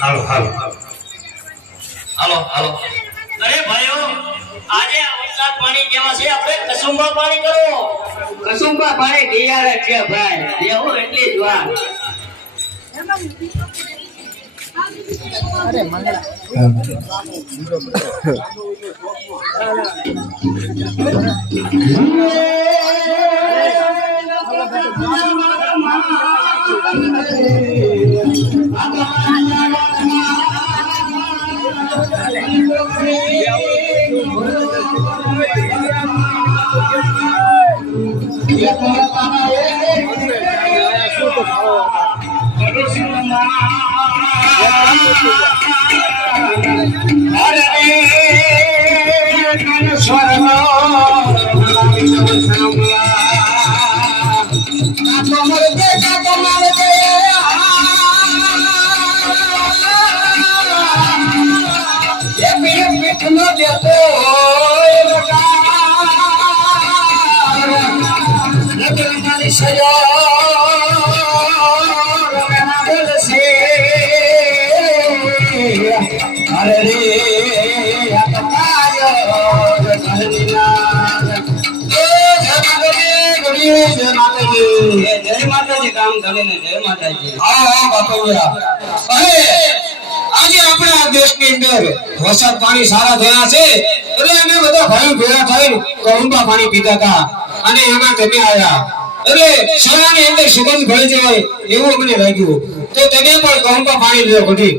હાલો હાલો હાલો કસુંબા પાણી કરો. કસુંબા પાણી તૈયાર છે ભાઈ. દેવો એટલી જ વાત. Thank you. પાણી સારા થયા અને એમાં તમે આયા એટલે શિયાળાની અંદર સુગંધ ભળી જાય એવું અમને લાગ્યું તો તમે પણ કરુંબા પાણી લ્યો બધી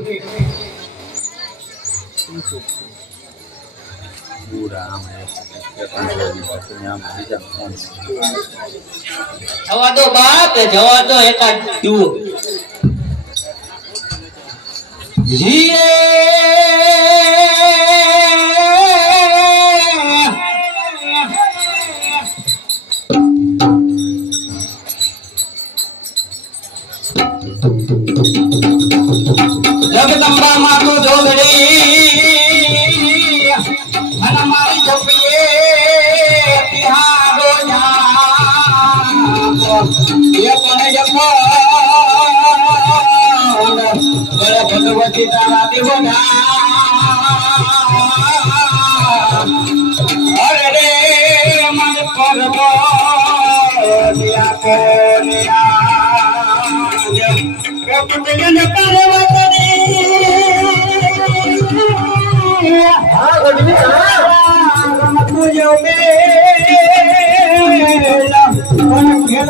જવા દો બાપ જવા દો એકાદ પીવું हर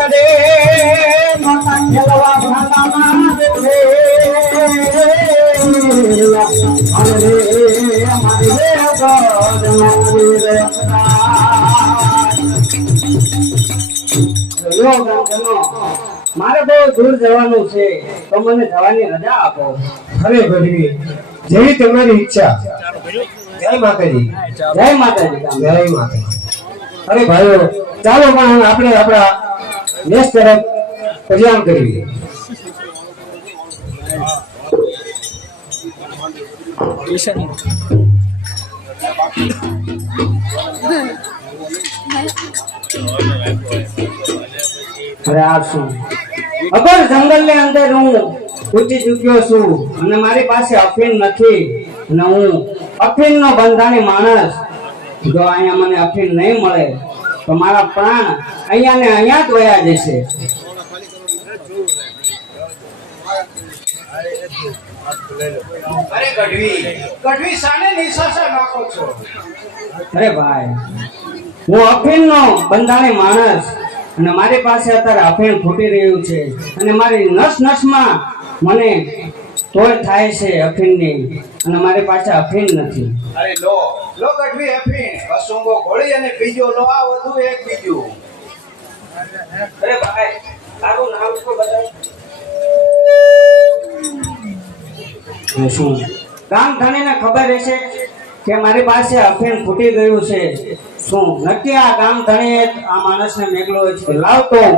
रेर મારે બહુ દૂર જવાનું છે તો મને જવાની રજા આપો. અરે ગઢવી જેવી તમારી ઈચ્છા. જય માતાજી. જય માતાજી જય માતાજી. અરે ભાઈઓ ચાલો પણ આપણે આપણા દેશ તરફ પ્રયાણ કરીએ. અરે અગર જંગલની અંદર હું પૂછી ચૂક્યો છું અને મારી પાસે અફીણ નથી અને હું અફીણનો બંધાણી માણસ. જો અહીંયા મને અફીણ નહીં મળે તો મારા પ્રાણ અહીંયા ને અહીંયા જ વયા જશે. અરે ગઢવી ગઢવી સાને નિશાસા નાખો છો અરે ભાઈ હું અફીણનો બંધાણી માણસ અને મારી પાસે અત્યારે અફીણ ફૂટી રહ્યું છે. અને મારી નસ નસમાં મને તોડ થાય છે અફીણની અને મારી પાસે અફીણ નથી. અરે લો લો ગઢવી અફીણ કસુંબો ઘોડી અને બીજો લો આ વધુ એક બીજું. અરે ભાઈ તારું નામ શું બતાવ? શું ગામ ધણીને ખબર હશે કે મારી પાસે અફીણ ફૂટી ગયું છે. શું નક્કી આ ગામ આ માણસને મેકલો છે લાવ તો હું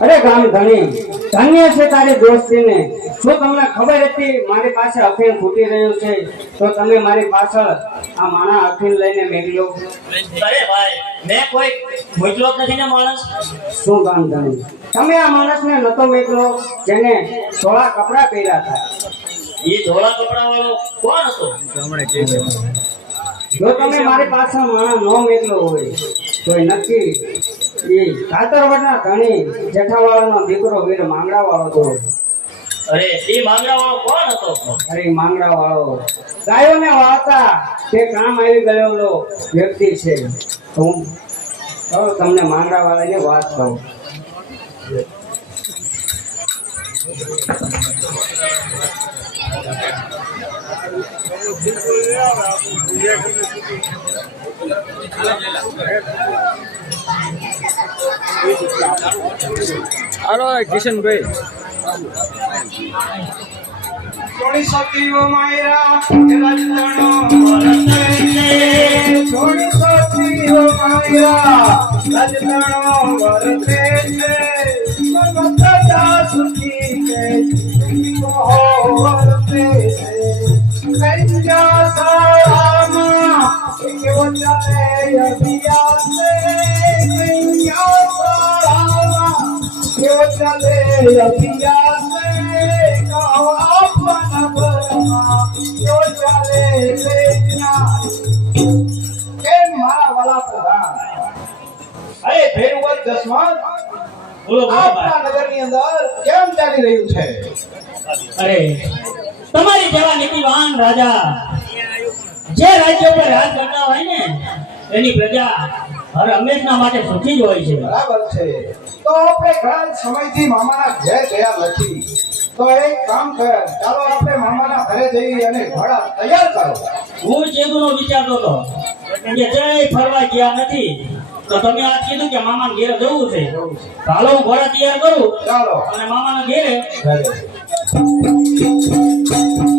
અરે ગામ ધણી. ધન્ય છે તારી દોસ્તીને. જો તમને ખબર હતી મારી પાસે અફીણ ફૂટી રહ્યું છે? તો તમે મારી પાછળ આ માણા અફીણ લઈને મેકલો અરે ભાઈ મેં કોઈ મોકલો નથી ને માણસ? શું ગામ ધણી? તમે આ માણસને નતો મેકલો જેને થોડા કપડા પહેર્યા હતા. એ ધોળા કપડા વાળો કોણ હતો? જો તમે મારી પાસે માણસ ન મેકલો હોય તો નક્કી એ કાતરવડના ધણી જેઠાવાળાનો દીકરો વીર માંગડા વાળો હતો. અરે એ માંગડા વાળો કોણ હતો? અરે માંગડા વાળો ગાયોને વાળતા તે કામ આવી ગયેલો વ્યક્તિ છે. હું તમને માંગડા વાળાની વાત કહું. માયરા રજતણો વરસે છે થોડી સતીઓ માયરા રજતણો આપણા નગરની અંદર કેમ ચાલી રહ્યું છે? અરે તમારી જેવા નીતિવાન રાજા. જે રાજ્ય પર રાજ કરતા હોય ને એની પ્રજા હર હંમેશના માટે સુખી જ હોય છે. બરાબર છે. તો આપણે ઘણા સમયથી મામાના ઘેર ગયા નથી. તો એક કામ કર ચાલો આપણે મામાના ઘરે જઈ અને ઘોડા તૈયાર કરો. હું ચેતુનો વિચારતો હતો કે જય ફરવા ગયા નથી તો તમે આ કીધું કે મામાના ઘેર જવું છે. ચાલો હાલો હું ઘોડા તૈયાર કરું ચાલો. અને મામાના ઘેરે ઘરે. thank you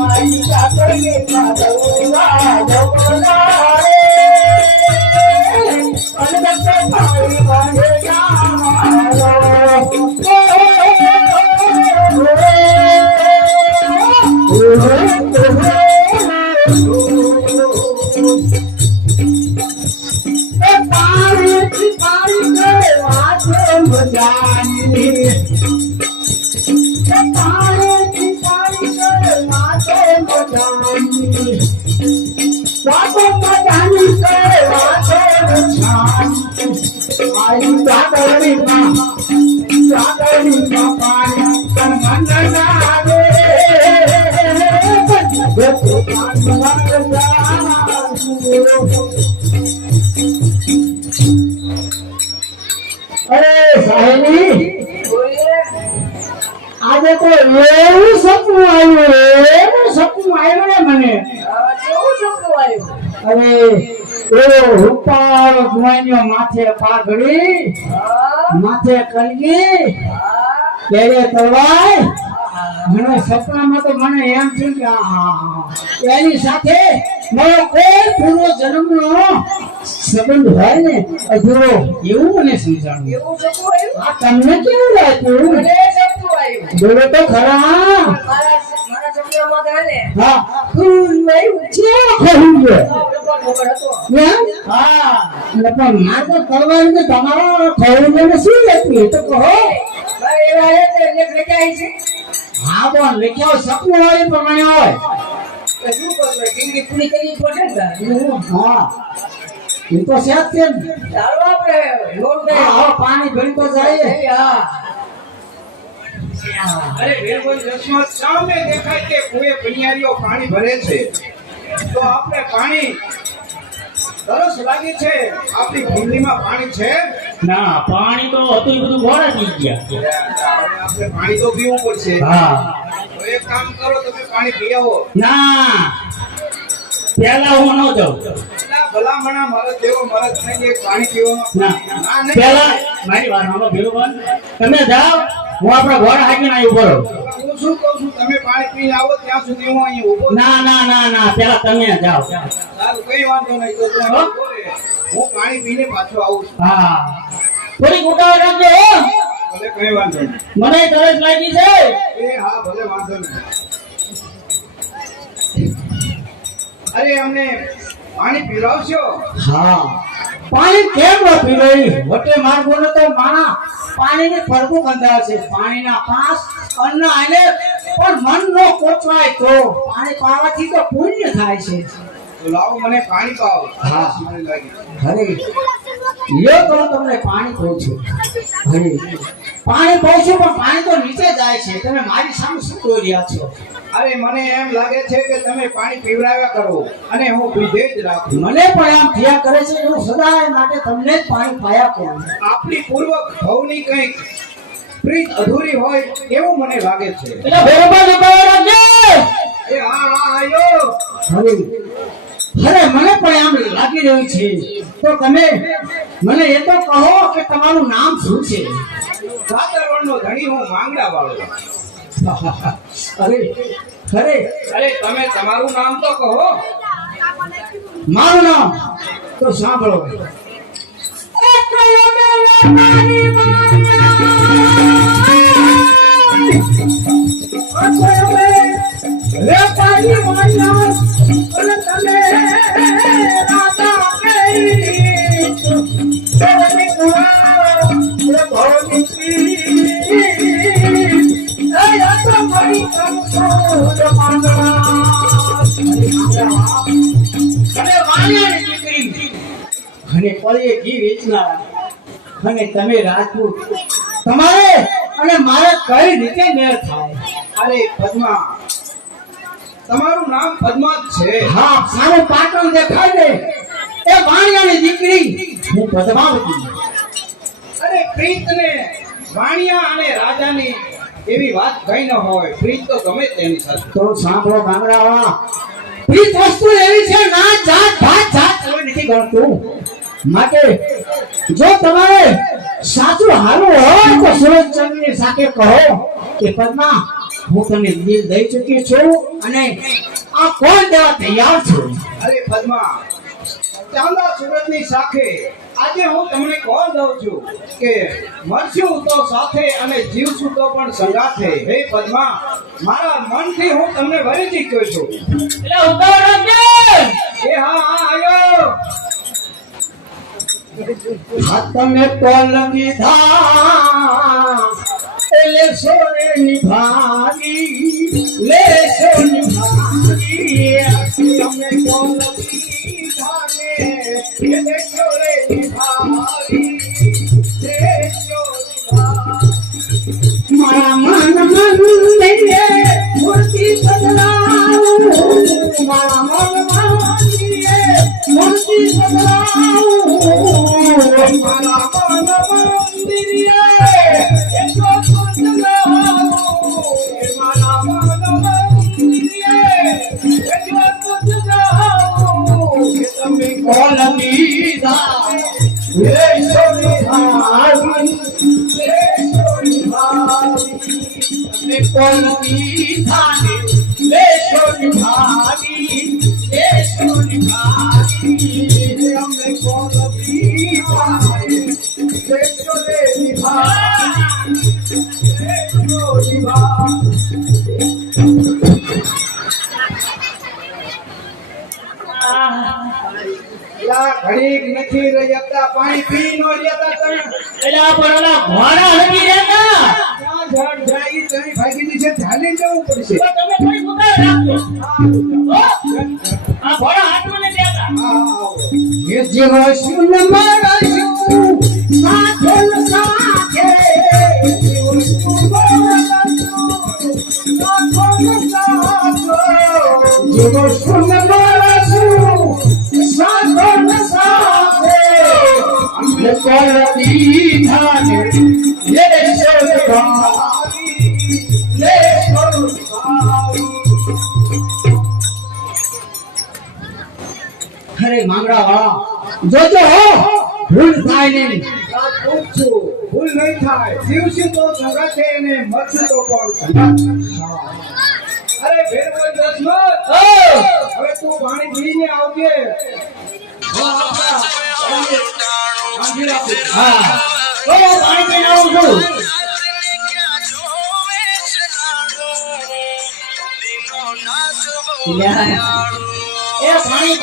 I'm અરે સાહેબી, આજે તો એવું સપનું આવ્યું એવું સપનું આવ્યું ને મને? અરે, એવો રૂપાળો જુવાનીઓ માથે પાઘડી માથે કલગી પેરે તલવાય. મને સપનામાં તો મને એમ થયું કે એની સાથે મારો કોઈ પૂર્વ જન્મનો સંબંધ હોય ને અધૂરો એવું મને સમજાણું. આ તમને કેવું લાગ્યું? બોલો તો ખરા. હા તમારો ખરું શું લખ્યું તો કહો. હા પણ લખ્યા સપનું હોય પ્રમાણે હોય. હા? એ તો છે જ તે ને. હા, પાણી ભરી તો જાય અરે ચશ્મા સામે દેખાય કે કુએ પનિયારીઓ પાણી ભરે છે. તો આપણે પાણી તરસ લાગી છે. આપણી કુંડલીમાં પાણી છે? ના પાણી તો હતું એ બધું ગોળા પી ગયા. આપણે પાણી તો પીવું પડશે. હા. તો એક કામ કરો તમે પાણી પી આવો ના પેલા હું ન જાઉં. ભલામણા મરદ જેવો પાણી ના. નહીં. મારી વાત. તમે જાઓ હું આપણા ઘર હાકીને ઊભો રહું. હું શું કહું છું તમે પાણી પીને આવો ત્યાં સુધી હું અહીં ઊભો ના ના ના ના પેલા તમે જાઓ. સારું કઈ વાંધો નહીં તો. હું પાણી પીને પાછો આવું છું. હા. થોડીક ઉતાવળ રાખજો ભલે કઈ વાંધો નહીં. મને તરસ લાગી છે. એ હા ભલે વાંધો નહીં. અરે અમને પાણી પીરાવશો હા. પાણી કેમ ન પીવાય? વટે માર્ગો ને તો માણા પાણીની ફરકું બંધાવે છે. પાણીના પાસ અન્ન આને પણ મન નો કોચવાય તો પાણી પાવાથી તો પુણ્ય થાય છે. લાવો મને પાણી પાવો. હા. હરે. લ્યો તો તમને પાણી કહું છું. હરે. પાણી છું પણ પાણી તો નીચે જાય છે. તમે મારી સામે શું કહી રહ્યા છો? અરે મને એમ લાગે છે કે તમે પાણી પીવડાવ્યા કરો અને હું પીધે જ રાખું. મને પણ આમ થયા કરે છે કે હું સદાય માટે તમને જ પાણી પાયા કરું આપણી પૂર્વ ભવની કંઈક પ્રીત અધૂરી હોય એવું મને લાગે છે. એટલે એ હા હા આયો. અરે મને પણ આમ લાગી રહ્યું છે. તો તમે મને એ તો કહો કે તમારું નામ શું છે? સાતરવણનો ધણી હું માંગડા વાળો અરે અરે અરે તમે તમારું નામ તો કહો. મારું નામ? તો સાંભળો અને દીકરી અને પળે ઘી વેચનારા. અને તમે રાજપૂત. તમારે અને મારે કઈ રીતે મેળ થાય? અરે પદ્મા તમારું નામ પદ્મા છે. હા સારું પાટણ દેખાય ને. એ વાણિયાની દીકરી. હું પદ્માવતી. અરે પ્રીત ને વાણિયા અને રાજાની એવી વાત કઈ ન હોય. પ્રીત તો ગમે તેની સાથે. તો સાંભળો ગામડાવાળા. પ્રીત વસ્તુ એવી છે, ના, જાત, ભાત, જાત કોઈ નથી ગણતું. માટે જો તમારે સાચું હારું હોય તો સુરજચંદ્રની સાથે કહો કે, પદ્મા, હું તને દિલ દઈ ચૂકી છું અને આ કોણ દેવા તૈયાર છું? અરે, પદ્મા ચાંદા સુરતની શાખે આજે હું તમને કોલ દઉં છું કે મરશું તો સાથે અને જીવશું તો પણ સંગાથે. હે પદ્મા મારા મનથી હું તમને વરીથી કહું છું એટલે ઉતાવળ એ હા હા આવ્યો તમે કોલ કીધા એ લેશો રે નિભાવી લેશો નિભાવી તમે કોલ કીધા ને એ લેશો રે નિભાવી લેશો નિભાવી. મારા મન મંદિરે મૂર્તિ બદલાવું મારા ઘડીક રહ્યા હતા પાણી પી નો જતા તમે. એટલે આ પણ ઓલા ઘોડા નથી રહેતા ક્યાં ઝાડ જાય ઈ ભાગી દી છે ચાલી જવું પડશે. તમે થોડી ઉતાવળ રાખજો. આ ઘોડા હાથમાં નથી રહેતા હા. એ જીવો શુન મરશું સાથલ સાથે અમને કોલ દીધા ને લે શોભાવી લે અરે માંગડા વાળા જોજો ભૂલ થાય નહીં ભૂલ નહીં થાય. દિવસે તો સંગાથે ને મરશે તો પણ અરે ભેર કોઈ ઓ હવે તું પાણી પીને આવજે. હા ઓ પાણી પીને આવું છું એ પાણી.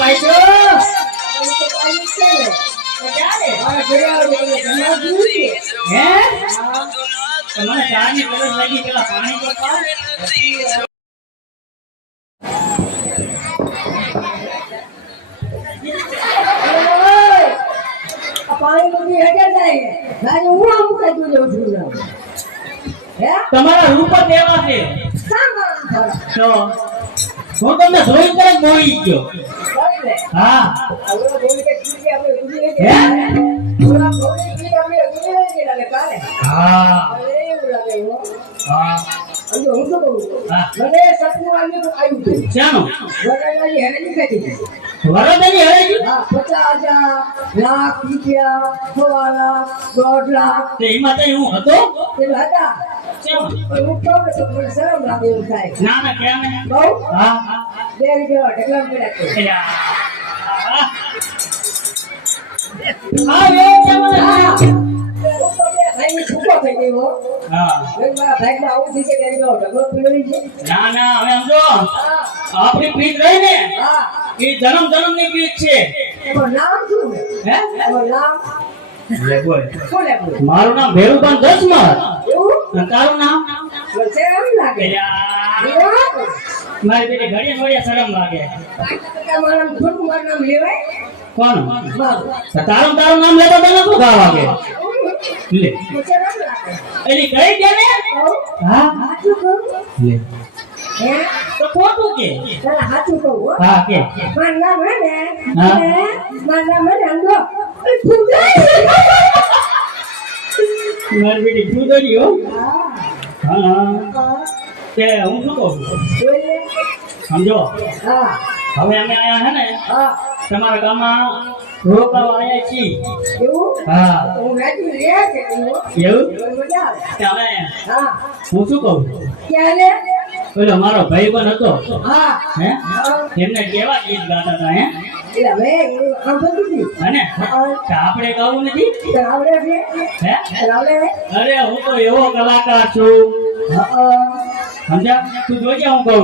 હે ચાની તરસ લાગી પેલા પાણી તો પાવ પાણી બધું હેઠે જાય આજે હું આમ કહેતું જઉં છું હે? તમારા રૂપ જ એવા છે. તો હું તમને જોઈ તરત બોલી ગયો. હા. હા? કે હે. હો કહું. મને સપનું આવ્યું આવ્યું. હતું. શાનું પચાસ હજાર લાખ રૂપિયા સવા લાખ દોઢ લાખ. એમાં હું હતો? પેલા હતા? હું કહું તો મને શરમ લાગે એવું થાય. ના ના કેમ બહુ? હા બે રૂપિયા ઢગલા પડ્યા એ કેમ હા. હું. તો બે ભાઈની છૂટો થઈ ગયો હા હવે મારા આવું થઈ છે કે એનો ઢગલો પીડ્યો છે ના ના હવે સમજો. આપણી પ્રીત રહી ને એ જન્મ જન્મની પ્રીત છે. એમાં નામ શું હે? એમાં નામ? લે બોલ શું લેવું મારું નામ ભેરુભાન દસમર એવું? તારું નામ? લાગે. મારી પેલી ઘડીએ ઘડિયા શરમ લાગે. મારું નામ ખોટું નામ લેવાય? કોણ તારું તારું નામ લેતો તને શું ગાવા વાગે લે. વચ્ચે નામ લાગે એની કહી દે ને? હા. સાચું કહું? લે. તો ખોટું કે? સાચું કહું હા. કે. મારું નામ હે. ને હા. મારું નામ હે અંગો મારી બેટી ફૂદડી હો. હા. હા. હા હું શું કહું સમજો. હા. હવે અમે આયા હે ને? હા. તમારા ગામમાં રોકાવા આયા છીએ. એવું? હા. હું રાજી રહ્યા છે એવું? મજા આવે. હા. હું શું કહું? ક્યારે પેલો મારો ભાઈ પણ હતો. હા. હે? એમને કેવા ગીત ગાતા હતા હે? આપણે ગાવું નથી? અરે હું તો એવો કલાકાર છું. સમજા તું જોજે હું કહું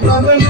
প্রাণে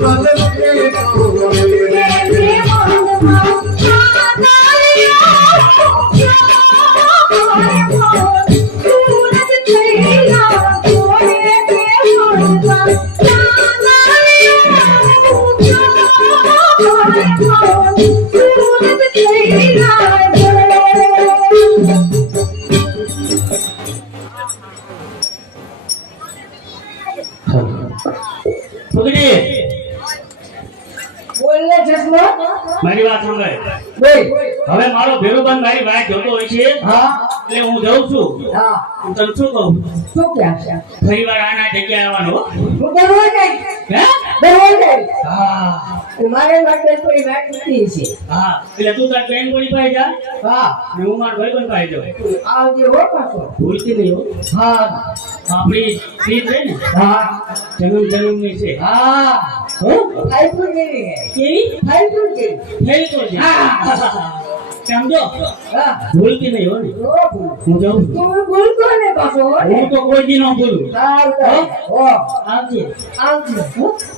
ভালো અને મારે કોઈ વાત નથી છે. હા એટલે તું તાર બેન બોલી પાસે જા? હા. અને હું મારા પાસે જાઉં. આવજે હો પાછો. ભૂલતી નહીં હો. હા. આપણી ફી છે ને? હા. જન્મ જન્મની છે. હા. હો? ફાઈફુર જેવી કેવી? ફાઈફુર જેવી થઈ તો હા. સમજો? ભૂલતી નહીં હો ને. નો ભૂલ. હું જાઉં તું ભૂલતો ને પાછો હું? તો કોઈ દી ન ભૂલું. આવજે. આવજે. આવજે.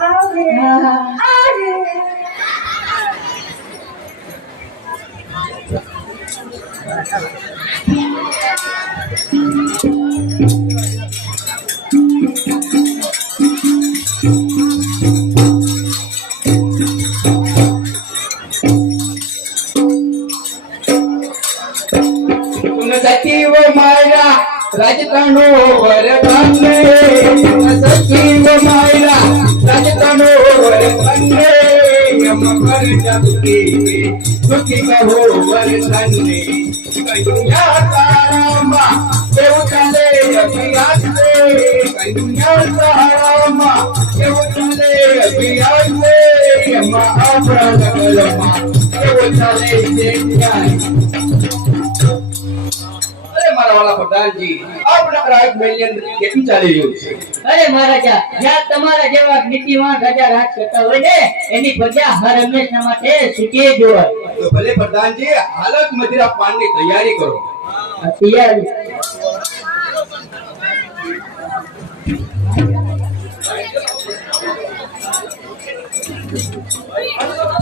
આવજે. સચિવ મારા રાજકારણો વરદાનને સચિવ મારા રાજકારણો વરદાનને મકર જગતી સુખી કહો વરસને કન્યા તારામાં કેવું ચાલે અભિયાન રે. કન્યા તારામાં કેવું ચાલે આપણા નગરમાં કેવું ચાલે છે ન્યાય અરે મારા વાલા પ્રધાનજી આપણા રાજ મેલિયન કેટલું ચાલી રહ્યું છે? અરે મહારાજા જ્યાં તમારા જેવા નીતિવાન રાજા રાજ કરતા હોય ને એની પ્રજા હર હંમેશા માટે સુખી જ હોય. તો ભલે પ્રધાનજી હાલત મધુરા પાનની તૈયારી કરો. તૈયારી. અરે